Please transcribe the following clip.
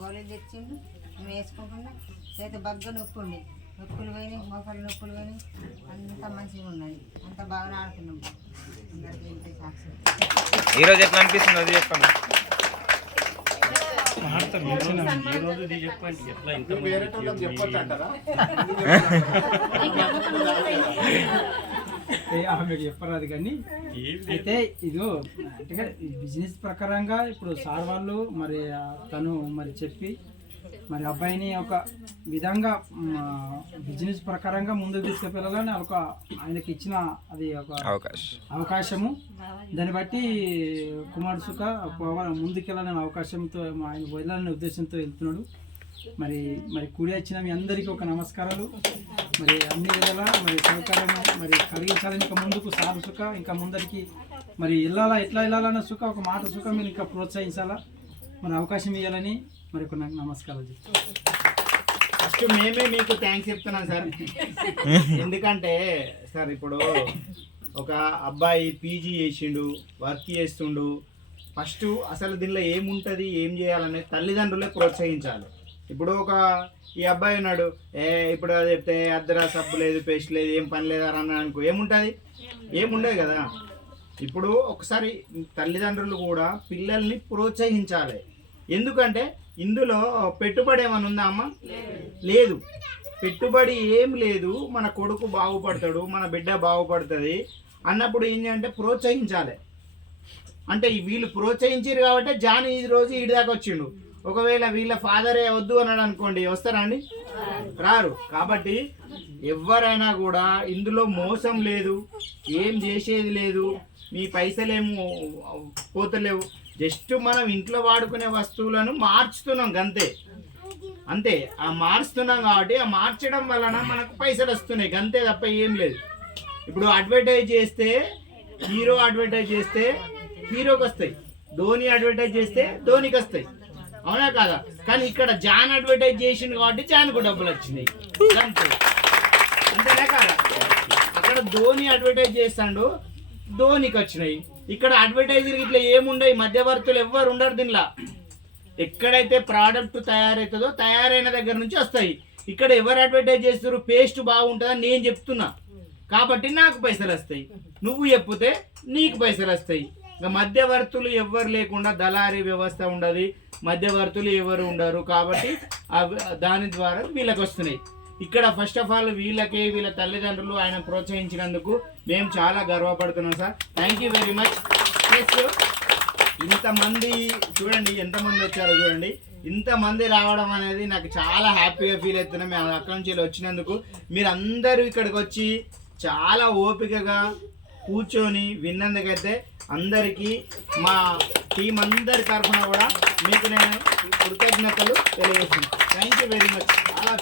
గోళీలు తెచ్చిండు, మేము వేసుకుంటున్నాం. చేతి బగ్గ నొప్పుండి, నొప్పులు పోయినాయి, మోకాళ్ళు నొప్పులు పోయినాయి, అంత మంచిగా ఉన్నది, అంత బాగా ఆడుతున్నాం. అందరికీ ఇంతే సాక్షి. ఈరోజు ఎట్లా అనిపిస్తుంది అది చెప్పండి. మీకు చెప్పరాదు కానీ అయితే ఇదో అంటే బిజినెస్ ప్రకారంగా ఇప్పుడు సార్ వాళ్ళు మరి తను మరి చెప్పి మరి అబ్బాయిని ఒక విధంగా బిజినెస్ ప్రకారంగా ముందుకు తీసుకెళ్ళాలని ఒక ఆయనకి ఇచ్చిన అది ఒక అవకాశము. దాన్ని బట్టి కుమార్ సుఖ ముందుకెళ్ళాలని అవకాశంతో ఆయన వెళ్ళాలనే ఉద్దేశంతో వెళ్తున్నాడు. మరి మరి కూడి వచ్చిన మీ అందరికీ ఒక నమస్కారాలు. మరి అన్ని విధాలా మరి సహకారము మరి కలిగించాలని ఇంకా ముందుకు సార్ సుఖ ఇంకా ముందరికి మరి వెళ్ళాలా ఎట్లా వెళ్ళాలన్న సుఖ ఒక మాట సుఖ మీరు ఇంకా ప్రోత్సహించాలా మరి అవకాశం ఇవ్వాలని మరి ఒక నాకు నమస్కారాలు చెప్తాను. ఫస్ట్ మేమే మీకు థ్యాంక్స్ చెప్తున్నాం సార్. ఎందుకంటే సార్ ఇప్పుడు ఒక అబ్బాయి పీజీ చేసిండు, వర్క్ చేస్తుండు. ఫస్ట్ అసలు దీనిలో ఏముంటుంది, ఏం చేయాలనే తల్లిదండ్రులే ప్రోత్సహించాలి. ఇప్పుడు ఒక ఈ అబ్బాయి ఉన్నాడు, ఇప్పుడు చెప్తే అద్దరా సబ్బు లేదు, పేస్ట్ లేదు, ఏం పని లేదా అని అనుకో, ఏముంటుంది? ఏముండదు కదా. ఇప్పుడు ఒకసారి తల్లిదండ్రులు కూడా పిల్లల్ని ప్రోత్సహించాలి. ఎందుకంటే ఇందులో పెట్టుబడి ఏమైనా ఉందా అమ్మ? లేదు, పెట్టుబడి ఏం లేదు. మన కొడుకు బాగుపడతాడు, మన బిడ్డ బాగుపడుతుంది అన్నప్పుడు ఏం చేయాలంటే ప్రోత్సహించాలి. అంటే వీళ్ళు ప్రోత్సహించారు కాబట్టి జాన్ ఈ రోజు ఈడి దాకా వచ్చిండు. ఒకవేళ వీళ్ళ ఫాదరే వద్దు అన్నాడు అనుకోండి, వస్తారా అండి? రారు. కాబట్టి ఎవరైనా కూడా ఇందులో మోసం లేదు, ఏం చేసేది లేదు, మీ పైసలేమో పోతలేవు. జస్ట్ మనం ఇంట్లో వాడుకునే వస్తువులను మార్చుతున్నాం అంతే. అంతే, ఆ మార్చుతున్నాం కాబట్టి ఆ మార్చడం వలన మనకు పైసలు వస్తున్నాయి అంతే, తప్ప ఏం లేదు. ఇప్పుడు అడ్వర్టైజ్ చేస్తే హీరో అడ్వర్టైజ్ చేస్తే హీరోకి వస్తాయి, ధోని అడ్వర్టైజ్ చేస్తే ధోనికి వస్తాయి, అవునా కాదా? కానీ ఇక్కడ జాన్ అడ్వర్టైజ్ చేసింది కాబట్టి జాన్కు డబ్బులు వచ్చినాయి అంతే, అంతేనా కాదా? అక్కడ ధోని అడ్వర్టైజ్ చేస్తాడు, ధోనికి వచ్చినాయి. ఇక్కడ అడ్వర్టైజర్ ఇట్లా ఏముండవు, మధ్యవర్తులు ఎవ్వరు ఉండరు దీనిలో. ఎక్కడైతే ప్రోడక్ట్ తయారవుతుందో తయారైన దగ్గర నుంచి వస్తాయి. ఇక్కడ ఎవరు అడ్వర్టైజ్ చేస్తారు, పేస్ట్ బాగుంటుందని నేను చెప్తున్నా కాబట్టి నాకు పైసలు వస్తాయి, నువ్వు చెప్తే నీకు పైసలు వస్తాయి. ఇంకా మధ్యవర్తులు ఎవ్వరు లేకుండా దళారీ వ్యవస్థ ఉండదు, మధ్యవర్తులు ఎవరు ఉండరు. కాబట్టి దాని ద్వారా వీళ్ళకి వస్తున్నాయి. ఇక్కడ ఫస్ట్ ఆఫ్ ఆల్ వీళ్ళకి వీళ్ళ తల్లిదండ్రులు ఆయన ప్రోత్సహించినందుకు మేము చాలా గర్వపడుతున్నాం sir. Thank you very much. Plus ఇంతమంది చూడండి, ఎంతమంది వచ్చారో చూడండి. ఇంతమంది రావడం అనేది నాకు చాలా హ్యాపీగా ఫీల్ అవుతున్నాం. మేము అక్కడి నుంచి వచ్చినందుకు మీరు అందరూ ఇక్కడికి వచ్చి చాలా ఓపికగా కూర్చొని విన్నందుకైతే అందరికీ మా టీం అందరి తరఫున కూడా మీకు నేను కృతజ్ఞతలు తెలియజేస్తున్నాను. Thank you very much. చాలా